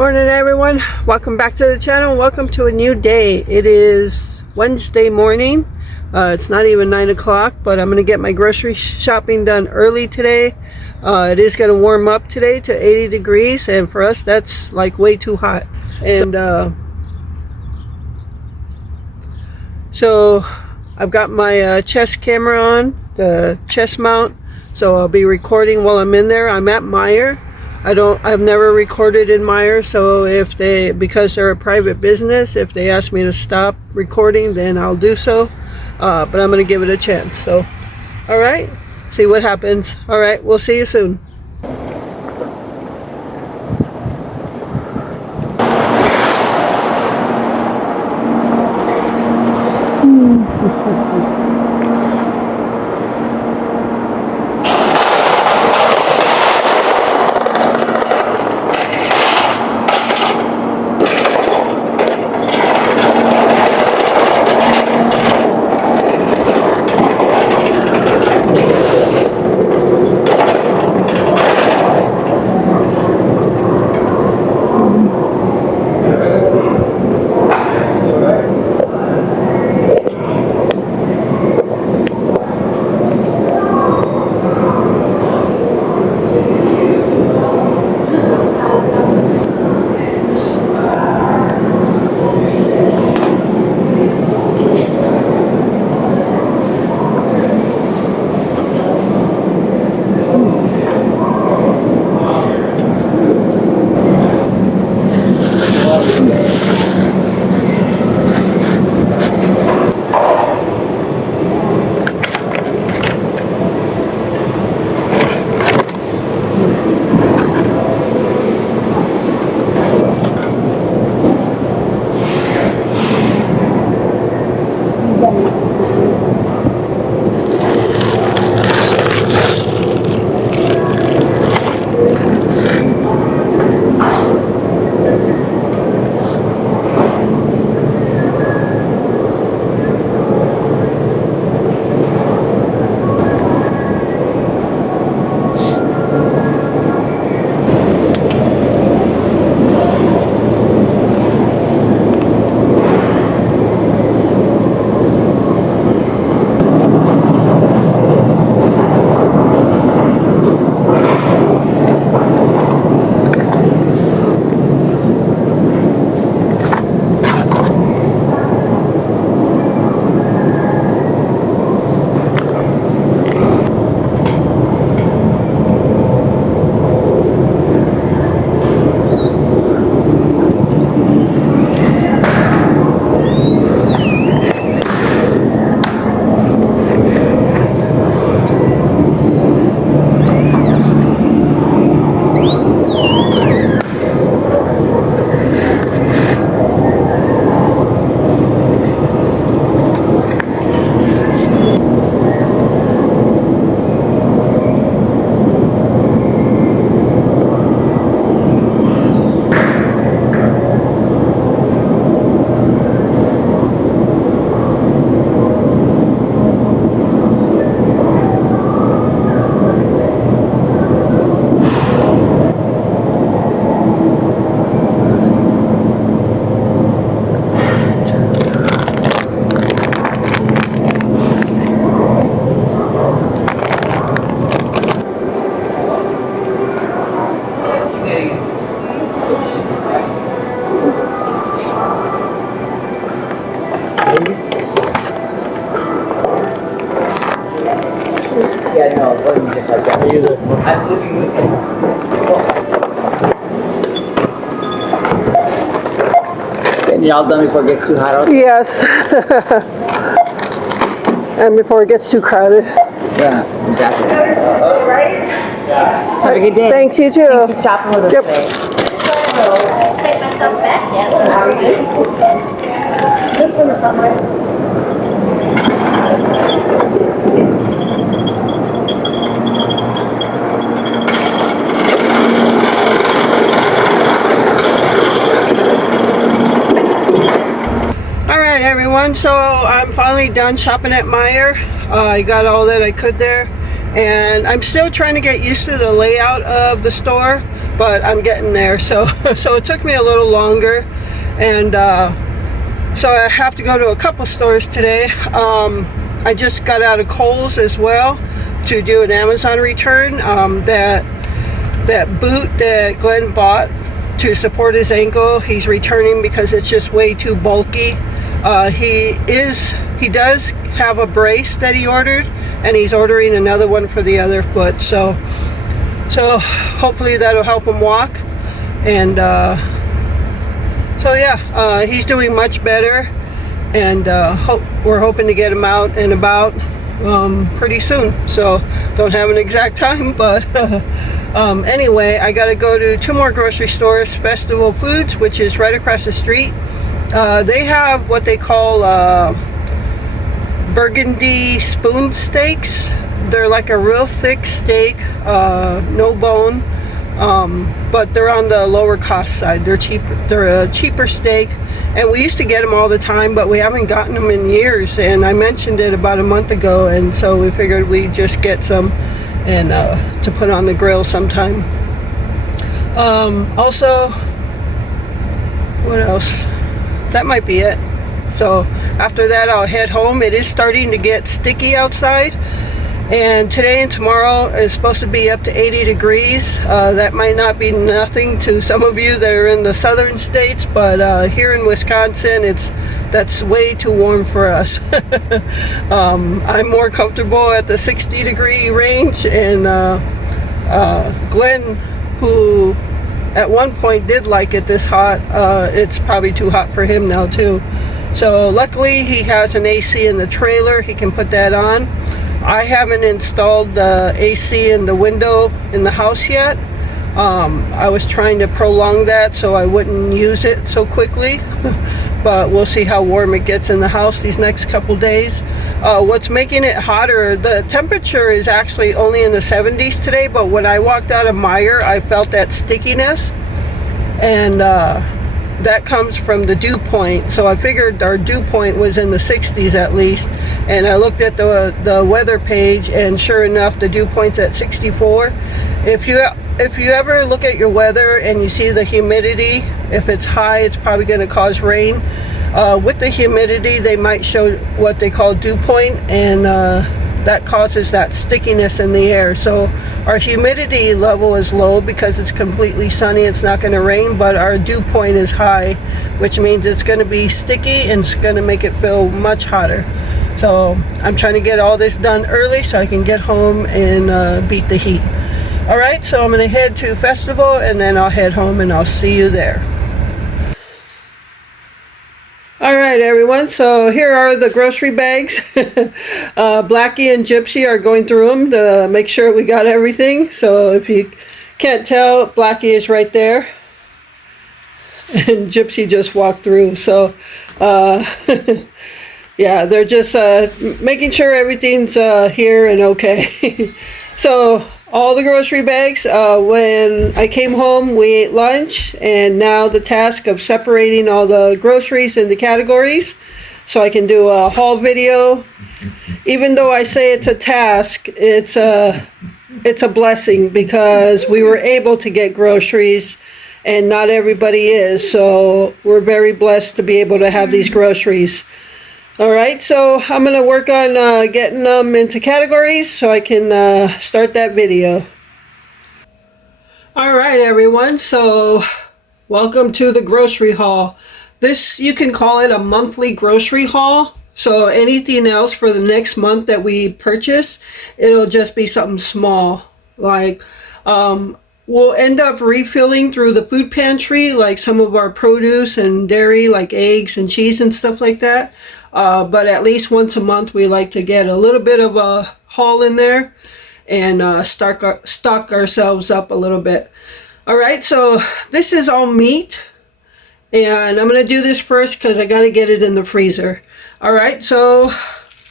Morning everyone, welcome back to the channel. Welcome to a new day. It is Wednesday morning. It's not even 9 o'clock, but I'm gonna get my grocery shopping done early today. It is gonna warm up today to 80 degrees, and for us that's like way too hot. And so I've got my chest camera on, the chest mount, so I'll be recording while I'm in there. I'm at Meijer. I've never recorded in Meijer, so because they're a private business, if they ask me to stop recording, then I'll do so. But I'm gonna give it a chance. So, all right, see what happens. All right, we'll see you soon. Yeah, no, it wasn't just like that. I'm looking with him. Getting it all done before it gets too hot out? Yes. And before it gets too crowded. Yeah, exactly. Have a good day. Thanks, you too. Thanks for shopping with us today. Take myself back yet. How are you? This one is right. Alright everyone, so I'm finally done shopping at Meijer. I got all that I could there, and I'm still trying to get used to the layout of the store. but I'm getting there. So so it took me a little longer, and so I have to go to a couple stores today. I just got out of Kohl's as well to do an Amazon return. That boot that Glenn bought to support his ankle, he's returning because it's just way too bulky. He does have a brace that he ordered, and he's ordering another one for the other foot. So hopefully that'll help him walk. And so yeah, he's doing much better, and we're hoping to get him out and about pretty soon. So don't have an exact time, but anyway, I got to go to 2 more grocery stores. Festival Foods, which is right across the street. They have what they call burgundy spoon steaks. They're like a real thick steak, no bone, but they're on the lower cost side. They're cheap. They're a cheaper steak, and we used to get them all the time, but we haven't gotten them in years. And I mentioned it about a month ago, and so we figured we'd just get some and to put on the grill sometime. Also, what else? That might be it. So after that, I'll head home. It is starting to get sticky outside, and today and tomorrow is supposed to be up to 80 degrees. That might not be nothing to some of you that are in the southern states, but here in Wisconsin, that's way too warm for us. I'm more comfortable at the 60 degree range, and Glenn, who at one point did like it this hot, it's probably too hot for him now too. So luckily he has an AC in the trailer. He can put that on. I haven't installed the AC in the window in the house yet. I was trying to prolong that so I wouldn't use it so quickly. But we'll see how warm it gets in the house these next couple days. What's making it hotter, the temperature is actually only in the 70s today, but when I walked out of Meijer, I felt that stickiness, and that comes from the dew point. So I figured our dew point was in the 60s at least, and I looked at the weather page, and sure enough, the dew point's at 64. If you ever look at your weather and you see the humidity, if it's high, it's probably going to cause rain. With the humidity, they might show what they call dew point, and that causes that stickiness in the air. So our humidity level is low because it's completely sunny, it's not going to rain, but our dew point is high, which means it's going to be sticky and it's going to make it feel much hotter. So I'm trying to get all this done early so I can get home and beat the heat. Alright, so I'm going to head to Festival, and then I'll head home, and I'll see you there. Alright everyone, so here are the grocery bags. Blackie and Gypsy are going through them to make sure we got everything. So if you can't tell, Blackie is right there, and Gypsy just walked through. So yeah, they're just making sure everything's here and okay. So all the grocery bags, when I came home we ate lunch, and now the task of separating all the groceries into categories so I can do a haul video. Even though I say it's a task, it's a blessing, because we were able to get groceries and not everybody is, so we're very blessed to be able to have these groceries. Alright, so I'm going to work on getting them into categories so I can start that video. Alright everyone, so welcome to the grocery haul. This, you can call it a monthly grocery haul. So anything else for the next month that we purchase, it'll just be something small. Like we'll end up refilling through the food pantry, like some of our produce and dairy, like eggs and cheese and stuff like that. But at least once a month we like to get a little bit of a haul in there and stock ourselves up a little bit. Alright, so this is all meat, and I'm going to do this first because I got to get it in the freezer. Alright, so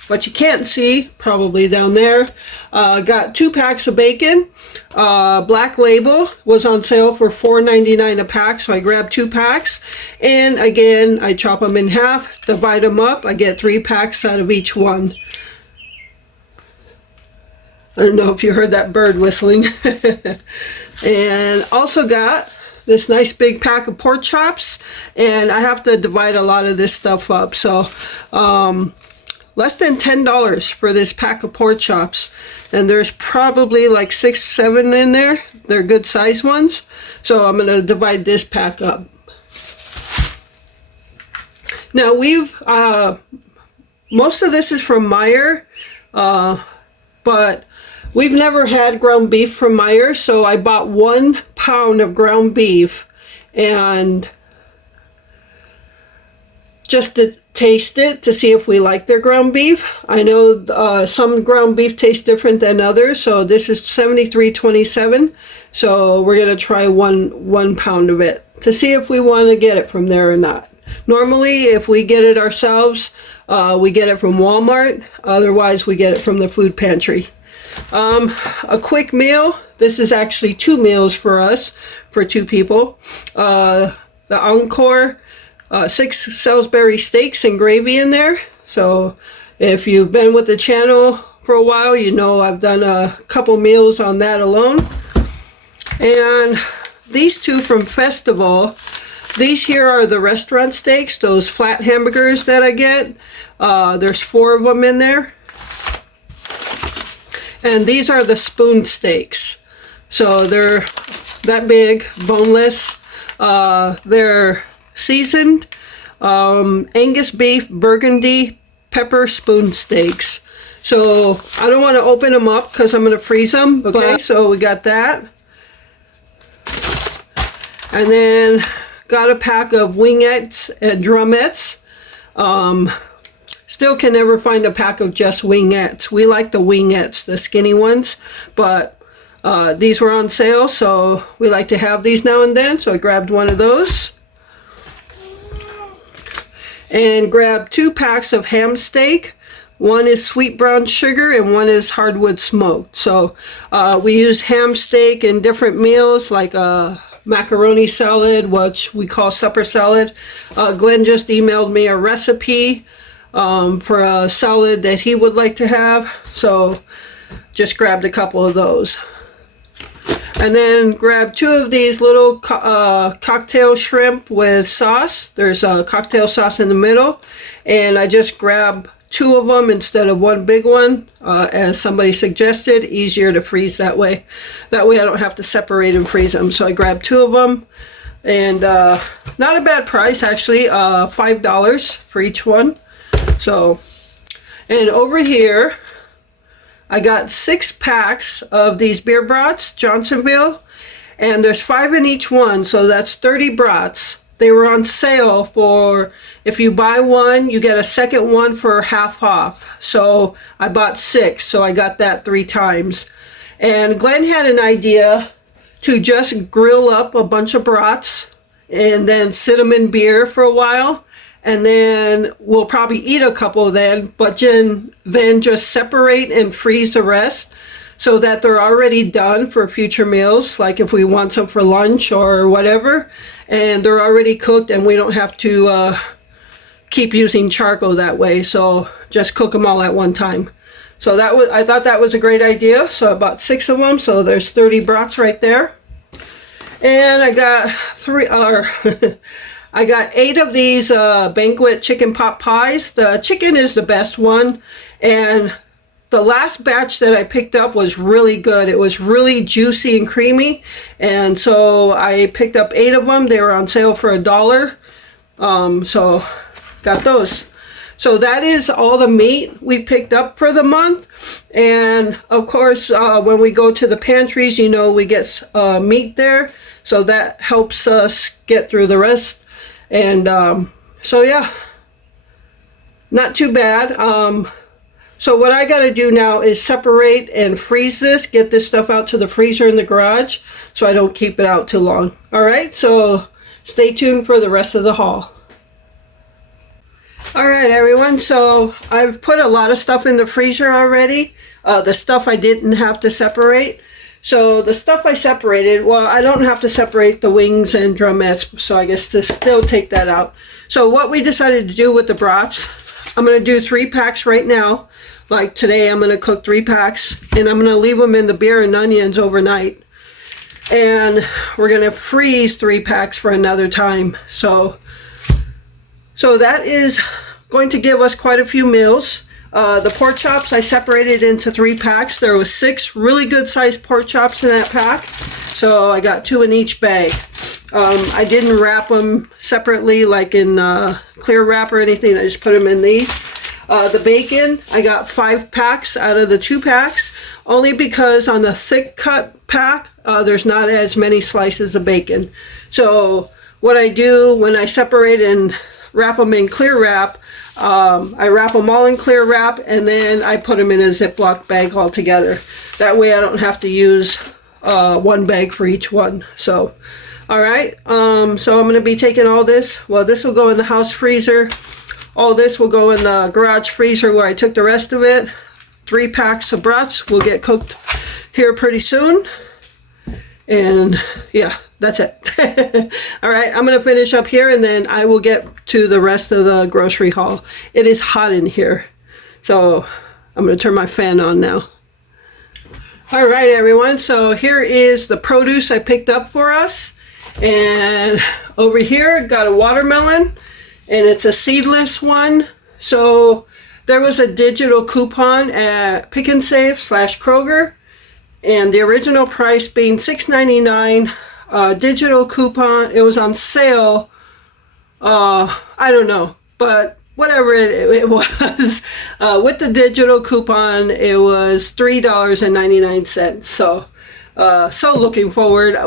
what you can't see, probably down there, got 2 packs of bacon. Black Label was on sale for $4.99 a pack, so I grabbed 2 packs. And again, I chop them in half, divide them up. I get 3 packs out of each one. I don't know if you heard that bird whistling. And also got this nice big pack of pork chops, and I have to divide a lot of this stuff up. So less than $10 for this pack of pork chops, and there's probably like 6, 7 in there. They're good size ones, so I'm gonna divide this pack up. Now we've most of this is from Meijer, but we've never had ground beef from Meijer, so I bought 1 pound of ground beef, and just to taste it to see if we like their ground beef. I know some ground beef tastes different than others, so this is 73.27. So we're gonna try one pound of it to see if we want to get it from there or not. Normally, if we get it ourselves, we get it from Walmart. Otherwise, we get it from the food pantry. A quick meal. This is actually 2 meals for us, for 2 people. The Encore 6 Salisbury steaks and gravy in there. So if you've been with the channel for a while, you know I've done a couple meals on that alone. And these 2 from Festival. These here are the restaurant steaks, those flat hamburgers that I get. There's 4 of them in there. And these are the spoon steaks. So they're that big, boneless. They're seasoned Angus beef burgundy pepper spoon steaks. So I don't want to open them up because I'm going to freeze them. Okay, so we got that. And then got a pack of wingettes and drumettes. Still can never find a pack of just wingettes. We like the wingettes, the skinny ones, but these were on sale, so we like to have these now and then, so I grabbed one of those. And grabbed 2 packs of ham steak. One is sweet brown sugar and one is hardwood smoked. So we use ham steak in different meals, like macaroni salad, which we call supper salad. Glenn just emailed me a recipe for a salad that he would like to have, so just grabbed a couple of those. And then grabbed 2 of these little cocktail shrimp with sauce. There's a cocktail sauce in the middle, and I just grabbed 2 of them instead of 1 big one, as somebody suggested. Easier to freeze that way. That way I don't have to separate and freeze them. So I grabbed 2 of them, and not a bad price actually, $5 for each one. So, and over here I got 6 packs of these beer brats, Johnsonville, and there's 5 in each one, so that's 30 brats. They were on sale for, if you buy one, you get a second one for half off. So I bought 6, so I got that 3 times. And Glenn had an idea to just grill up a bunch of brats and then sit them in beer for a while. And then we'll probably eat a couple then, but then just separate and freeze the rest so that they're already done for future meals, like if we want some for lunch or whatever, and they're already cooked and we don't have to keep using charcoal that way. So just cook them all at one time. So I thought that was a great idea. So I bought 6 of them, so there's 30 brats right there. And I got 8 of these banquet chicken pot pies. The chicken is the best one, and the last batch that I picked up was really good. It was really juicy and creamy, and so I picked up 8 of them. They were on sale for $1, so got those. So that is all the meat we picked up for the month. And of course, when we go to the pantries, you know, we get meat there, so that helps us get through the rest. And so yeah, not too bad. So what I got to do now is separate and freeze this, get this stuff out to the freezer in the garage so I don't keep it out too long. All right, so stay tuned for the rest of the haul. All right, everyone, so I've put a lot of stuff in the freezer already, the stuff I didn't have to separate. So the stuff I separated, well, I don't have to separate the wings and drumettes, so I guess to still take that out. So what we decided to do with the brats, I'm going to do 3 packs right now. Like today, I'm going to cook 3 packs, and I'm going to leave them in the beer and onions overnight. And we're going to freeze 3 packs for another time. So that is going to give us quite a few meals. The pork chops I separated into 3 packs. There was 6 really good sized pork chops in that pack. So I got 2 in each bag. I didn't wrap them separately like in clear wrap or anything. I just put them in these. The bacon, I got 5 packs out of the 2 packs, only because on the thick cut pack, there's not as many slices of bacon. So what I do when I separate and wrap them in clear wrap, I wrap them all in clear wrap, and then I put them in a Ziploc bag all together. That way I don't have to use 1 bag for each one. So, all right. So I'm going to be taking all this. Well, this will go in the house freezer. All this will go in the garage freezer where I took the rest of it. 3 packs of brats will get cooked here pretty soon. And yeah, that's it. All right, I'm going to finish up here, and then I will get to the rest of the grocery haul. It is hot in here, so I'm going to turn my fan on now. All right, everyone, so here is the produce I picked up for us. And over here, got a watermelon, and it's a seedless one. So there was a digital coupon at Pick and Save / Kroger, and the original price being $6.99. Digital coupon, it was on sale. I don't know, but whatever it was, with the digital coupon, it was $3.99. So looking forward.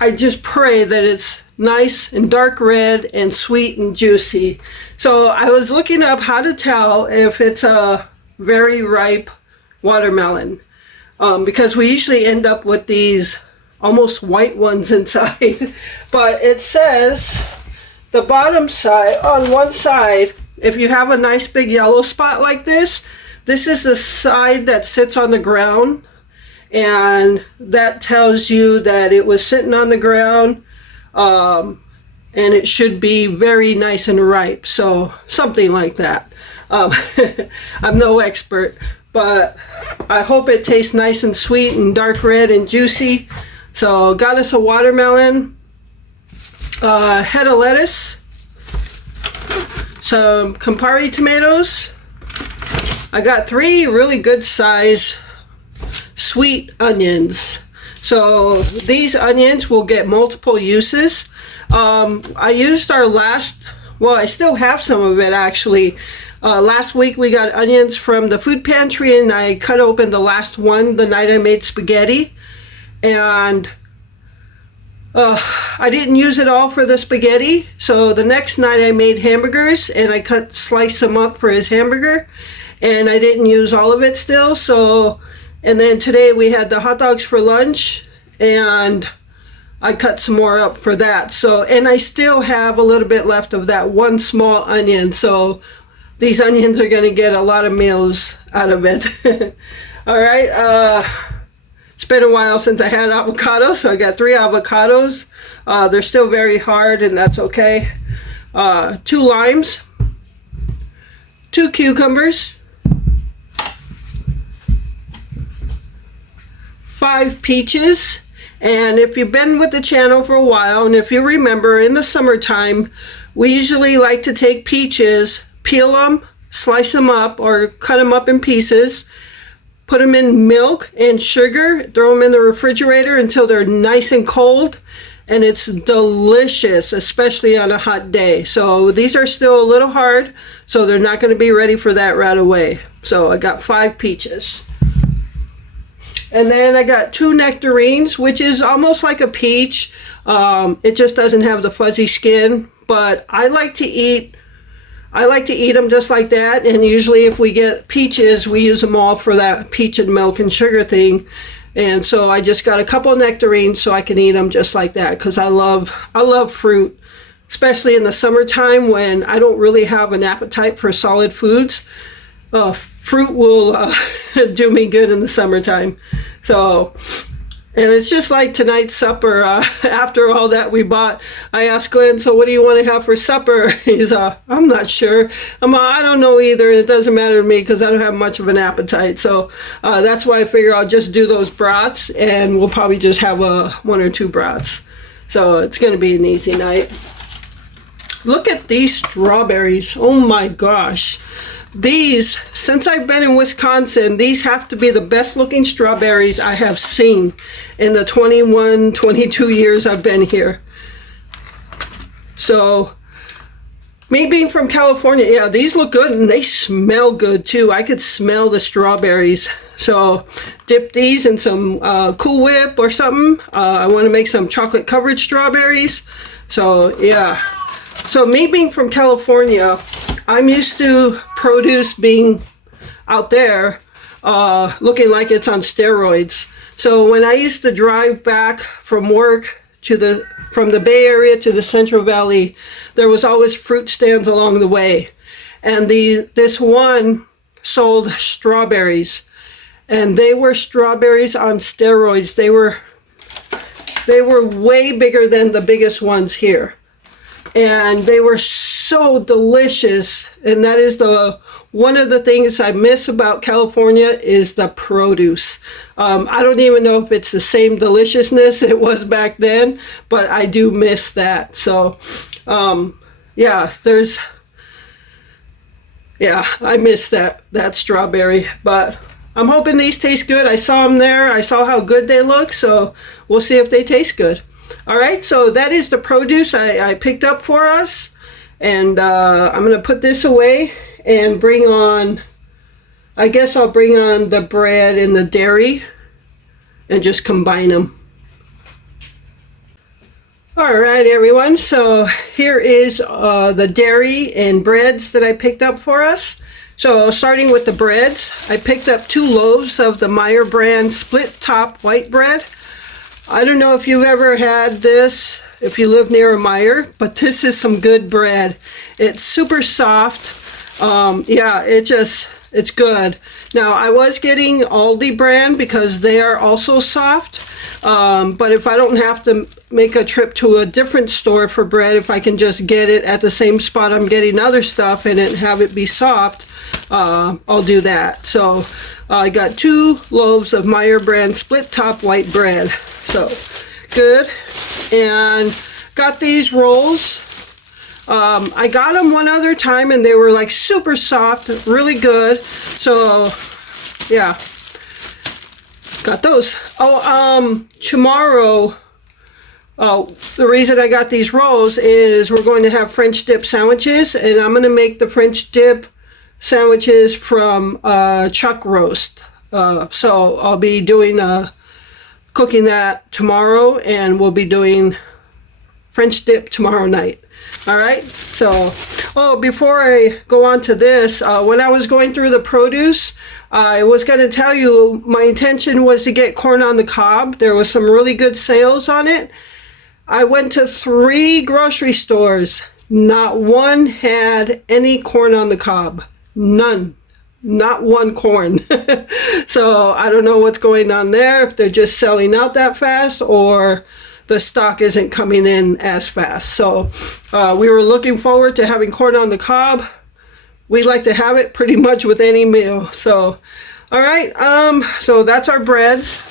I just pray that it's nice and dark red and sweet and juicy. So I was looking up how to tell if it's a very ripe watermelon, because we usually end up with these almost white ones inside. But it says the bottom side, on one side, if you have a nice big yellow spot like this is the side that sits on the ground. And that tells you that it was sitting on the ground, and it should be very nice and ripe. So something like that. I'm no expert, but I hope it tastes nice and sweet and dark red and juicy. So got us a watermelon, head of lettuce, some Campari tomatoes. I got 3 really good size sweet onions. So these onions will get multiple uses. I used our last, well, I still have some of it actually. Last week we got onions from the food pantry, and I cut open the last one the night I made spaghetti. And I didn't use it all for the spaghetti. So the next night I made hamburgers, and I sliced them up for his hamburger. And I didn't use all of it still. So, and then today we had the hot dogs for lunch, and I cut some more up for that. So, and I still have a little bit left of that one small onion. So these onions are going to get a lot of meals out of it. All right. It's been a while since I had avocados, so I got 3 avocados. They're still very hard, and that's okay. 2 limes, 2 cucumbers, 5 peaches. And if you've been with the channel for a while, and if you remember, in the summertime, we usually like to take peaches, peel them, slice them up, or cut them up in pieces, put them in milk and sugar, throw them in the refrigerator until they're nice and cold, and it's delicious, especially on a hot day. So these are still a little hard, so they're not going to be ready for that right away. So I got 5 peaches. And then I got 2 nectarines, which is almost like a peach. It just doesn't have the fuzzy skin, but I like to eat them just like that. And usually if we get peaches, we use them all for that peach and milk and sugar thing. And so I just got a couple of nectarines so I can eat them just like that, because I love fruit, especially in the summertime when I don't really have an appetite for solid foods. Fruit will do me good in the summertime. So And it's just like tonight's supper. After all that we bought, I asked Glenn, so what do you want to have for supper? He's, I'm not sure. I don't know either. And it doesn't matter to me because I don't have much of an appetite. So that's why I figure I'll just do those brats, and we'll probably just have one or two brats. So it's going to be an easy night. Look at these strawberries. Oh my gosh. These, since I've been in Wisconsin, these have to be the best looking strawberries I have seen in the 21, 22 years I've been here. So, me being from California, yeah, these look good and they smell good too. I could smell the strawberries. So, dip these in some Cool Whip or something. I want to make some chocolate covered strawberries. So, yeah. So, me being from California, I'm used to produce being out there looking like it's on steroids. So when I used to drive back from work from the Bay Area to the Central Valley, there was always fruit stands along the way. And this one sold strawberries. And they were strawberries on steroids. They were way bigger than the biggest ones here. And they were so delicious, and that is one of the things I miss about California is the produce. I don't even know if it's the same deliciousness it was back then, but I do miss that. So yeah, I miss that strawberry, but I'm hoping these taste good. I saw them there. I saw how good they look, so we'll see if they taste good. All right, so that is the produce I picked up for us. And I'm going to put this away and bring on, I guess I'll bring on the bread and the dairy and just combine them. All right, everyone, so here is the dairy and breads that I picked up for us. So starting with the breads, I picked up 2 loaves of the Meyer brand split top white bread. I don't know if you've ever had this, if you live near a Meyer, but this is some good bread. It's super soft. Yeah, it's good. Now, I was getting Aldi brand because they are also soft. But if I don't have to make a trip to a different store for bread, if I can just get it at the same spot I'm getting other stuff and have it be soft, I'll do that. So I got 2 loaves of Meyer brand split top white bread. So good. And got these rolls. I got them one other time and they were like super soft, really good. So yeah, got those. Tomorrow, the reason I got these rolls is we're going to have French dip sandwiches, and I'm going to make the French dip sandwiches from chuck roast. So I'll be doing cooking that tomorrow, and we'll be doing French dip tomorrow night. All right, so before I go on to this, when I was going through the produce, I was going to tell you my intention was to get corn on the cob. There was some really good sales on it. I went to 3 grocery stores. Not one had any corn on the cob. None. Not one corn. So I don't know what's going on there, if they're just selling out that fast or the stock isn't coming in as fast. So we were looking forward to having corn on the cob. We like to have it pretty much with any meal. So all right, so that's our breads.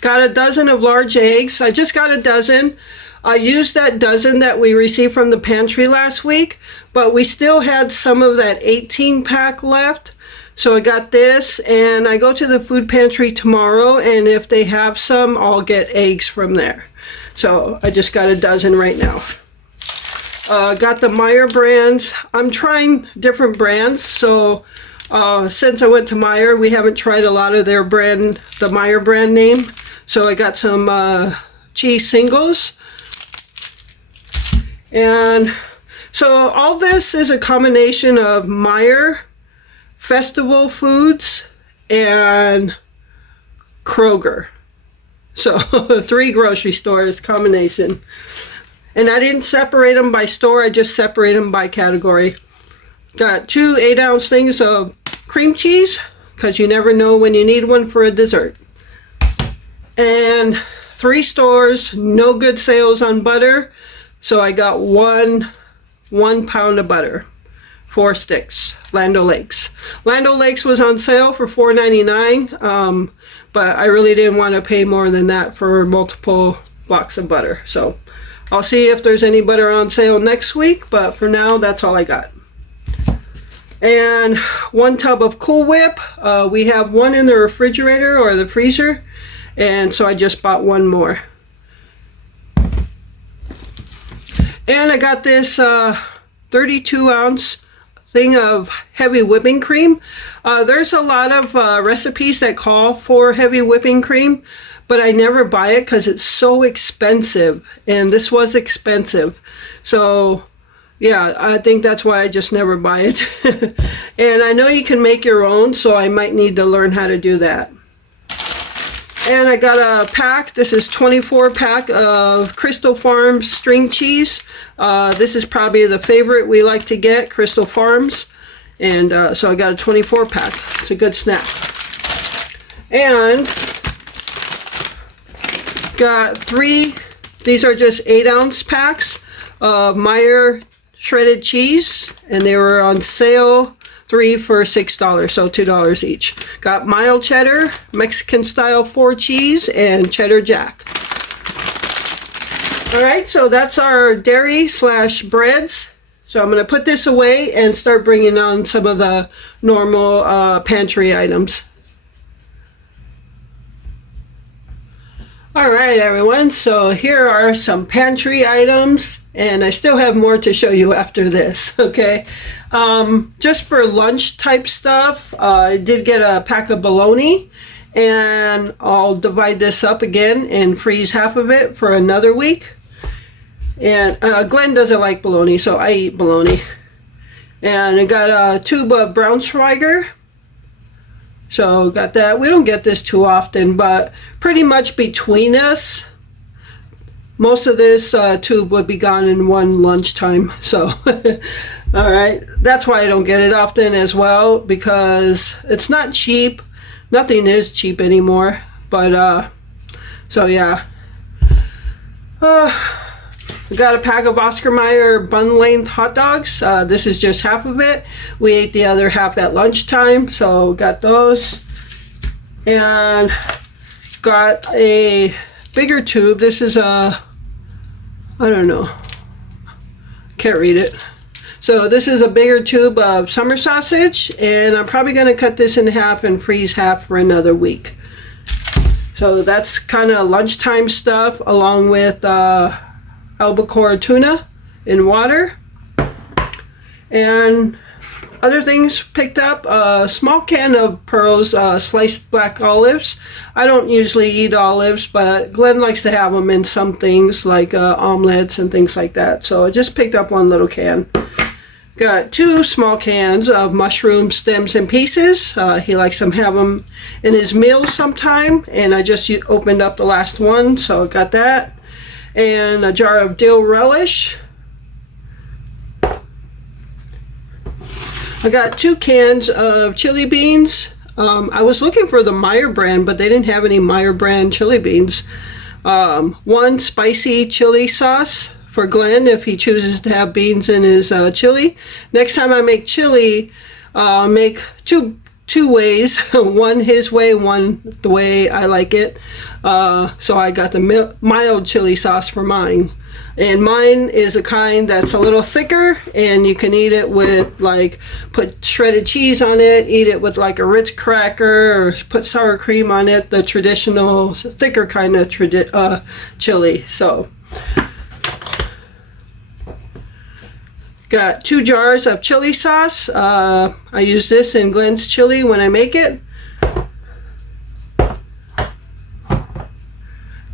Got a dozen of large eggs. I just got a dozen. I used that dozen that we received from the pantry last week, but we still had some of that 18 pack left. So I got this, and I go to the food pantry tomorrow, and if they have some, I'll get eggs from there. So I just got a dozen right now. Got the Meyer brands. I'm trying different brands, so since I went to Meyer, we haven't tried a lot of their brand, the Meyer brand name. So I got some cheese singles. And so all this is a combination of Meyer, Festival Foods, and Kroger. So 3 grocery stores combination. And I didn't separate them by store, I just separate them by category. Got 2 8-ounce things of cream cheese, because you never know when you need one for a dessert. And 3 stores, no good sales on butter. So I got one pound of butter, 4 sticks, Land O'Lakes. Land O'Lakes was on sale for $4.99, but I really didn't want to pay more than that for multiple blocks of butter. So I'll see if there's any butter on sale next week, but for now, that's all I got. And 1 tub of Cool Whip. We have 1 in the refrigerator or the freezer, and so I just bought 1 more. And I got this 32-ounce thing of heavy whipping cream. There's a lot of recipes that call for heavy whipping cream, but I never buy it because it's so expensive, and this was expensive. So yeah, I think that's why I just never buy it. And I know you can make your own, so I might need to learn how to do that. And I got a pack. This is 24 pack of Crystal Farms string cheese. This is probably the favorite we like to get, Crystal Farms. And so I got a 24 pack. It's a good snack. And got 3, these are just 8-ounce packs of Meyer shredded cheese. And they were on sale, 3 for $6, so $2 each. Got mild cheddar, Mexican style 4 cheese, and cheddar jack. All right, so that's our dairy / breads. So I'm going to put this away and start bringing on some of the normal pantry items. All right, everyone, so here are some pantry items, and I still have more to show you after this, okay? Just for lunch type stuff, I did get a pack of bologna, and I'll divide this up again and freeze half of it for another week. And Glenn doesn't like bologna, so I eat bologna. And I got a tube of Braunschweiger. So got that. We don't get this too often, but pretty much between us, most of this tube would be gone in one lunchtime. So, all right. That's why I don't get it often as well, because it's not cheap. Nothing is cheap anymore. But, so yeah. We got a pack of Oscar Mayer bun-length hot dogs. This is just half of it. We ate the other half at lunchtime, so got those. And got a bigger tube. This is a, I don't know, can't read it. So this is a bigger tube of summer sausage, and I'm probably going to cut this in half and freeze half for another week. So that's kind of lunchtime stuff, along with albacore tuna in water. And other things picked up, a small can of Pearl's sliced black olives. I don't usually eat olives, but Glenn likes to have them in some things like omelets and things like that. So I just picked up 1 little can. Got 2 small cans of mushroom stems and pieces. He likes to have them in his meals sometime, and I just opened up the last one, so I got that. And a jar of dill relish. I got 2 cans of chili beans. I was looking for the Meyer brand, but they didn't have any Meyer brand chili beans. 1 spicy chili sauce for Glenn if he chooses to have beans in his chili. Next time I make chili, make two ways. 1 his way, 1 the way I like it. So I got the mild chili sauce for mine. And mine is a kind that's a little thicker, and you can eat it with, like, put shredded cheese on it, eat it with like a Ritz cracker, or put sour cream on it, the traditional thicker kind of chili. So got 2 jars of chili sauce. I use this in Glenn's chili when I make it.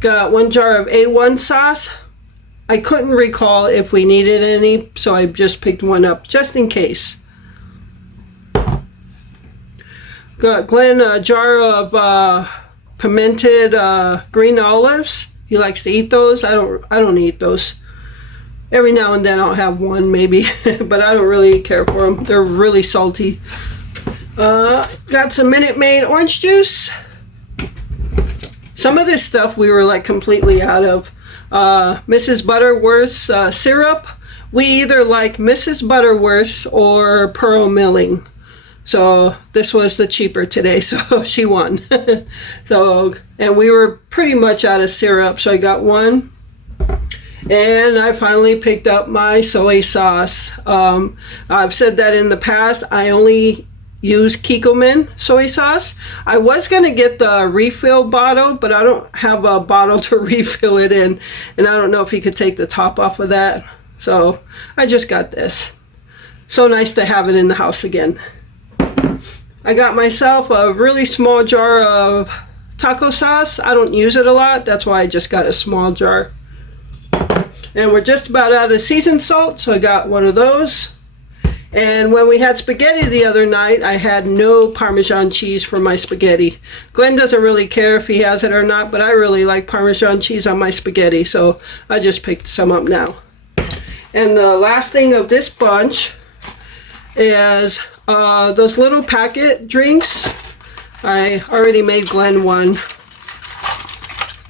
Got 1 jar of A1 sauce. I couldn't recall if we needed any, so I just picked 1 up just in case. Got Glenn a jar of pimented green olives. He likes to eat those. I don't eat those. Every now and then I'll have 1 maybe, but I don't really care for them. They're really salty. Got some Minute Maid orange juice. Some of this stuff we were like completely out of. Mrs. Butterworth's syrup. We either like Mrs. Butterworth's or Pearl Milling. So this was the cheaper today, so she won. So, and we were pretty much out of syrup, so I got one. And I finally picked up my soy sauce. I've said that in the past, I only use Kikkoman soy sauce. I was going to get the refill bottle, but I don't have a bottle to refill it in. And I don't know if you could take the top off of that. So I just got this. So nice to have it in the house again. I got myself a really small jar of taco sauce. I don't use it a lot. That's why I just got a small jar. And we're just about out of seasoned salt, so I got one of those. And when we had spaghetti the other night, I had no Parmesan cheese for my spaghetti. Glenn doesn't really care if he has it or not, but I really like Parmesan cheese on my spaghetti, so I just picked some up now. And the last thing of this bunch is those little packet drinks. I already made Glenn one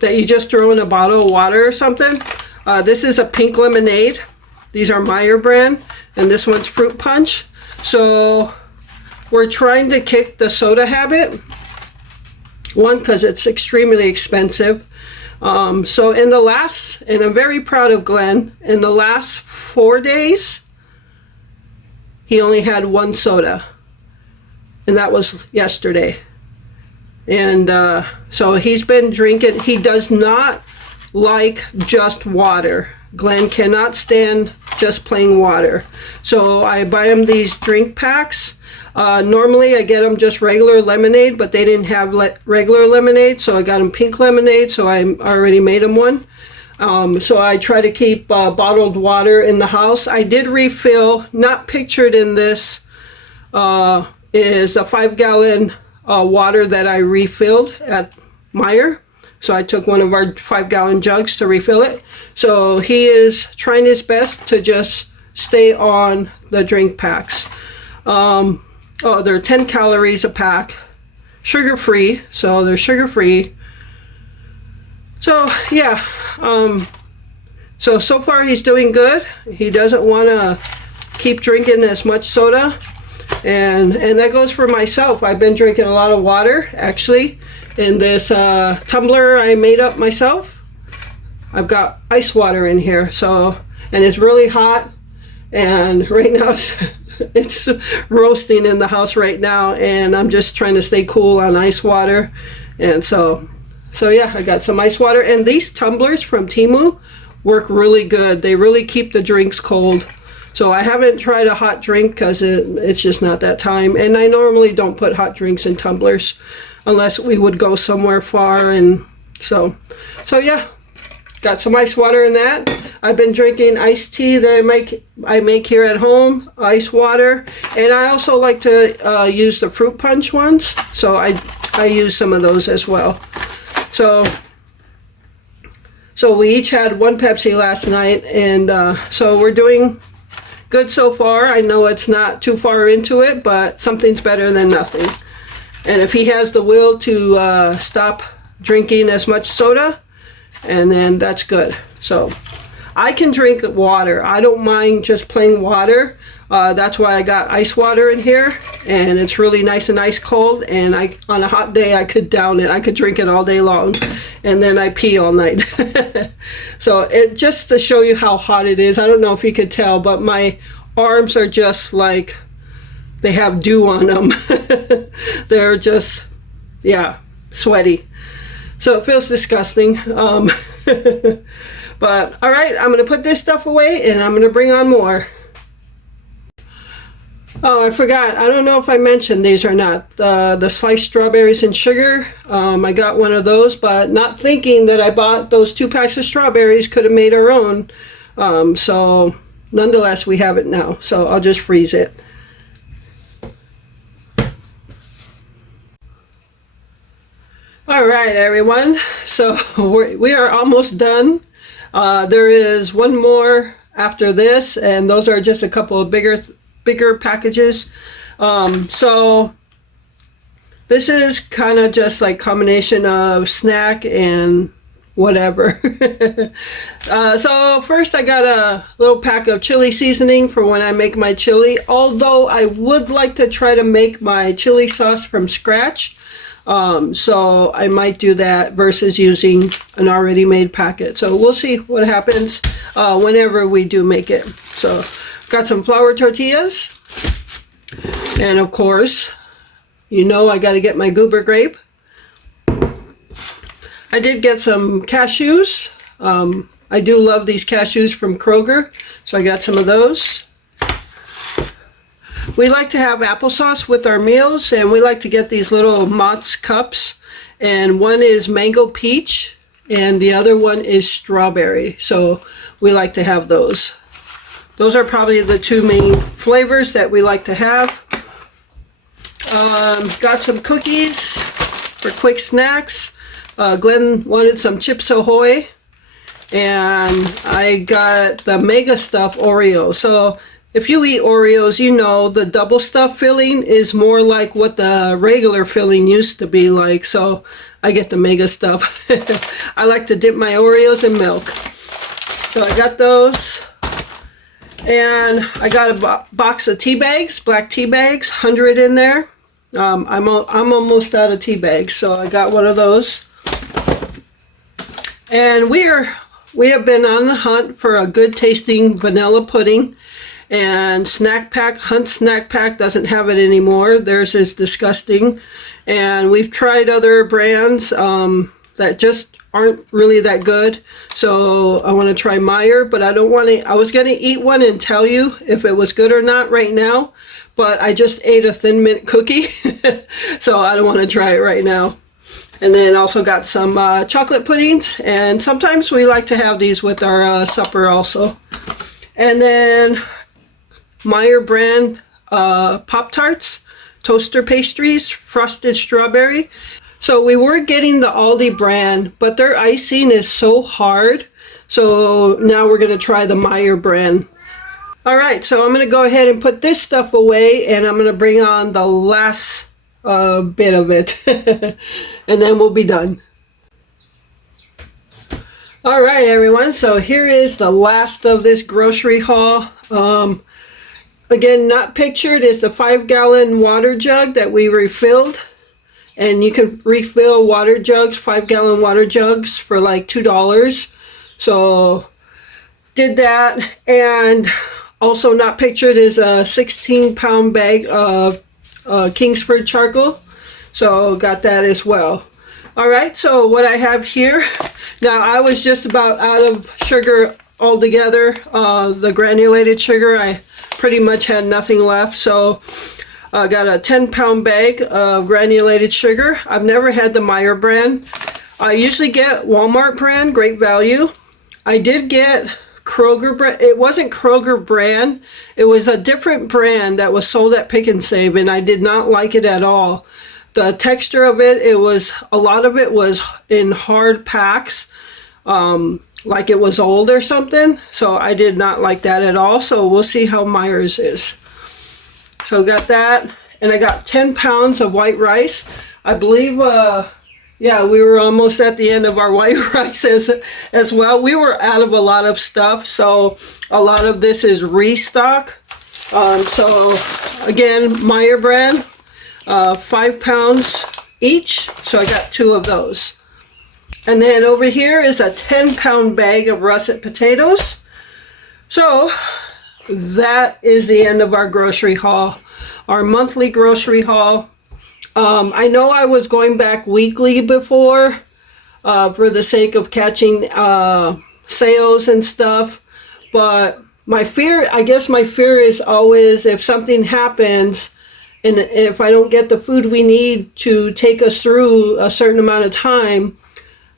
that you just throw in a bottle of water or something. This is a pink lemonade. These are Meyer brand, and this one's fruit punch. So we're trying to kick the soda habit. One, because it's extremely expensive. So in the last, and I'm very proud of Glenn, in the last 4 days, he only had one soda, and that was yesterday. And so he's been drinking. He does not like just water. Glenn cannot stand just plain water. So I buy him these drink packs. Normally I get them just regular lemonade, but they didn't have regular lemonade, so I got him pink lemonade, so I already made him one. So I try to keep bottled water in the house. I did refill, not pictured in this, is a 5-gallon water that I refilled at Meijer. So I took one of our 5-gallon jugs to refill it. So he is trying his best to just stay on the drink packs. They're 10 calories a pack, sugar-free, so they're sugar-free. So yeah, so far he's doing good. He doesn't want to keep drinking as much soda, and that goes for myself. I've been drinking a lot of water, actually. In this tumbler I made up myself, I've got ice water in here. So, and it's really hot, and right now it's roasting in the house right now, and I'm just trying to stay cool on ice water. And so yeah, I got some ice water, and these tumblers from Temu work really good. They really keep the drinks cold. So I haven't tried a hot drink because it's just not that time, and I normally don't put hot drinks in tumblers unless we would go somewhere far. And so yeah, got some ice water in that. I've been drinking iced tea that I make here at home, ice water, and I also like to use the fruit punch ones, so I use some of those as well. So we each had one Pepsi last night, and so we're doing good so far. I know it's not too far into it, but something's better than nothing. And if he has the will to stop drinking as much soda, and then that's good. So I can drink water. I don't mind just plain water. That's why I got ice water in here, and it's really nice and ice cold, and on a hot day I could down it. I could drink it all day long, and then I pee all night. So it just to show you how hot it is. I don't know if you could tell, but my arms are just like they have dew on them. They're just, yeah, sweaty. So it feels disgusting. But all right, I'm gonna put this stuff away, and I'm gonna bring on more. Oh, I forgot. I don't know if I mentioned these or not. The sliced strawberries and sugar. I got one of those, but not thinking that I bought those 2 packs of strawberries. Could have made our own. So nonetheless, we have it now. So I'll just freeze it. All right, everyone. So we are almost done. There is one more after this, and those are just a couple of bigger packages. So This is kind of just like combination of snack and whatever. So first I got a little pack of chili seasoning for when I make my chili, although I would like to try to make my chili sauce from scratch. So I might do that versus using an already made packet. So we'll see what happens whenever we do make it. So got some flour tortillas, and of course, you know, I got to get my goober grape. I did get some cashews. I do love these cashews from Kroger, so I got some of those. We like to have applesauce with our meals, and we like to get these little Mott's cups, and one is mango peach and the other one is strawberry, so we like to have those. Those are probably the two main flavors that we like to have. Got some cookies for quick snacks. Glenn wanted some Chips Ahoy, and I got the Mega Stuff Oreo. So if you eat Oreos, you know the double stuff filling is more like what the regular filling used to be like. So I get the Mega Stuff. I like to dip my Oreos in milk. So I got those. And I got a box of tea bags, black tea bags, 100 in there. I'm almost out of tea bags, so I got one of those. And we have been on the hunt for a good tasting vanilla pudding. And Snack Pack, Hunt Snack Pack doesn't have it anymore. Theirs is disgusting. And we've tried other brands that just aren't really that good. So I want to try Meijer, but I don't want to. I was going to eat one and tell you if it was good or not right now, but I just ate a Thin Mint cookie, so I don't want to try it right now. And then also got some chocolate puddings, and sometimes we like to have these with our supper also. And then Meijer brand Pop-Tarts, toaster pastries, frosted strawberry. So we were getting the Aldi brand, but their icing is so hard. So now we're going to try the Meijer brand. All right, so I'm going to go ahead and put this stuff away, and I'm going to bring on the last bit of it, and then we'll be done. All right, everyone, so here is the last of this grocery haul. Again, not pictured is the 5-gallon water jug that we refilled. And you can refill water jugs, 5-gallon water jugs for like $2. So did that. And also not pictured is a 16-pound bag of Kingsford charcoal. So got that as well. All right, so what I have here, now I was just about out of sugar altogether. The granulated sugar, I pretty much had nothing left. So I got a 10-pound bag of granulated sugar. I've never had the Meijer brand. I usually get Walmart brand, great value. I did get Kroger brand. It wasn't Kroger brand. It was a different brand that was sold at Pick and Save, and I did not like it at all. The texture of it, a lot of it was in hard packs, like it was old or something. So I did not like that at all. So we'll see how Meijer's is. So got that, and I got 10 pounds of white rice. I believe, yeah, we were almost at the end of our white rice as well. We were out of a lot of stuff, so a lot of this is restock. So again, Meijer brand, 5 pounds each, so I got 2 of those. And then over here is a 10-pound bag of russet potatoes. So that is the end of our grocery haul, our monthly grocery haul. I know I was going back weekly before for the sake of catching sales and stuff, but I guess my fear is always if something happens and if I don't get the food we need to take us through a certain amount of time,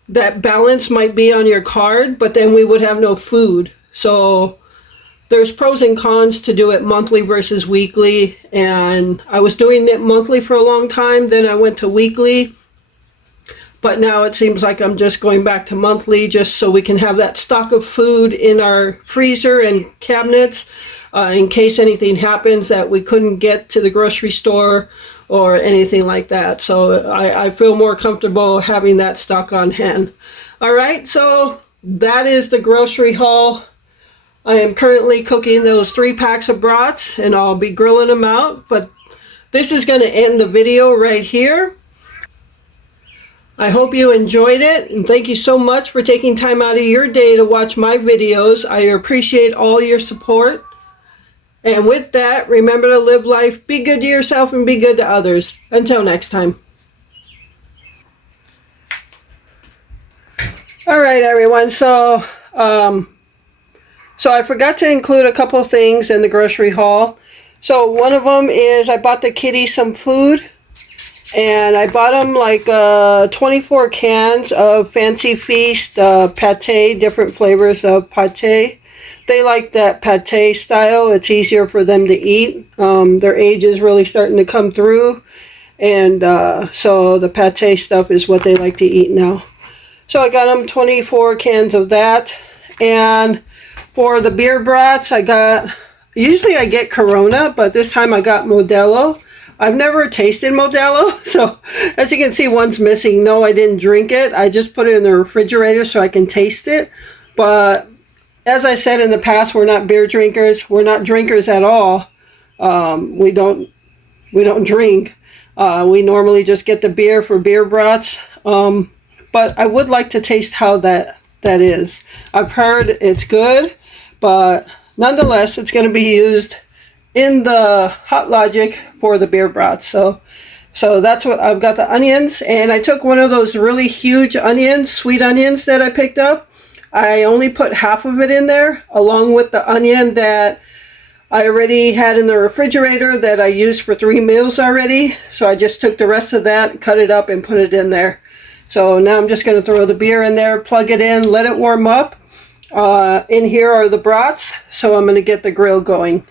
that balance might be on your card, but then we would have no food. So there's pros and cons to do it monthly versus weekly, and I was doing it monthly for a long time, then I went to weekly, but now it seems like I'm just going back to monthly just so we can have that stock of food in our freezer and cabinets in case anything happens that we couldn't get to the grocery store or anything like that. So I feel more comfortable having that stock on hand. All right, so that is the grocery haul. I am currently cooking those 3 packs of brats, and I'll be grilling them out, but this is going to end the video right here. I hope you enjoyed it, and thank you so much for taking time out of your day to watch my videos. I appreciate all your support. And with that, remember to live life, be good to yourself, and be good to others. Until next time. All right, everyone. So I forgot to include a couple of things in the grocery haul. So one of them is I bought the kitty some food. And I bought them like 24 cans of Fancy Feast pate, different flavors of pate. They like that pate style. It's easier for them to eat. Their age is really starting to come through. And so the pate stuff is what they like to eat now. So I got them 24 cans of that. And for the beer brats, usually I get Corona, but this time I got Modelo. I've never tasted Modelo, so as you can see, one's missing. No, I didn't drink it. I just put it in the refrigerator so I can taste it. But as I said in the past, we're not beer drinkers. We're not drinkers at all. We don't drink. We normally just get the beer for beer brats. But I would like to taste how that is. I've heard it's good, but nonetheless, it's going to be used in the Hot Logic for the beer brats. So that's what I've got, the onions, and I took one of those really huge onions, sweet onions that I picked up. I only put half of it in there along with the onion that I already had in the refrigerator that I used for 3 meals already. So I just took the rest of that, cut it up, and put it in there. So now I'm just going to throw the beer in there, plug it in, let it warm up. In here are the brats, so I'm going to get the grill going.